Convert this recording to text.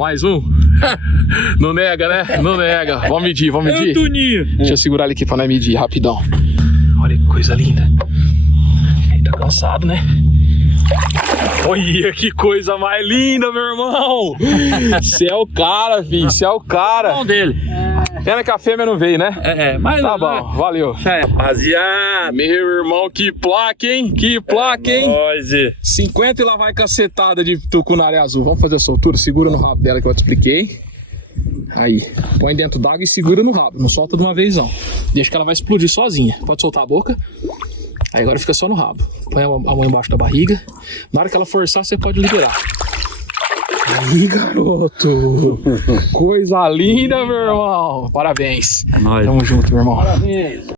mais um. Não nega, né? Não nega. Vamos medir, vamos medir. É o Toninho. Deixa eu segurar ele aqui pra nós medir, rapidão. Olha que coisa linda. Ele tá cansado, né? Olha que coisa mais linda, meu irmão. Você é o cara, filho. Você é o cara. Bom dele. Pena que a fêmea não veio, né? Mas Tá bom, valeu. Rapaziada. Meu irmão, que placa, hein? Que placa, hein? Nós. 50 e lá vai cacetada de tucunaré azul. Vamos fazer a soltura? Segura no rabo dela que eu te expliquei. Aí, põe dentro d'água e segura no rabo. Não solta de uma vez, não. Deixa que ela vai explodir sozinha. Pode soltar a boca. Aí agora fica só no rabo. Põe a mão embaixo da barriga. Na hora que ela forçar, você pode liberar. Aí, garoto. Coisa linda, meu irmão. Parabéns. Nós. Tamo junto, meu irmão. Parabéns.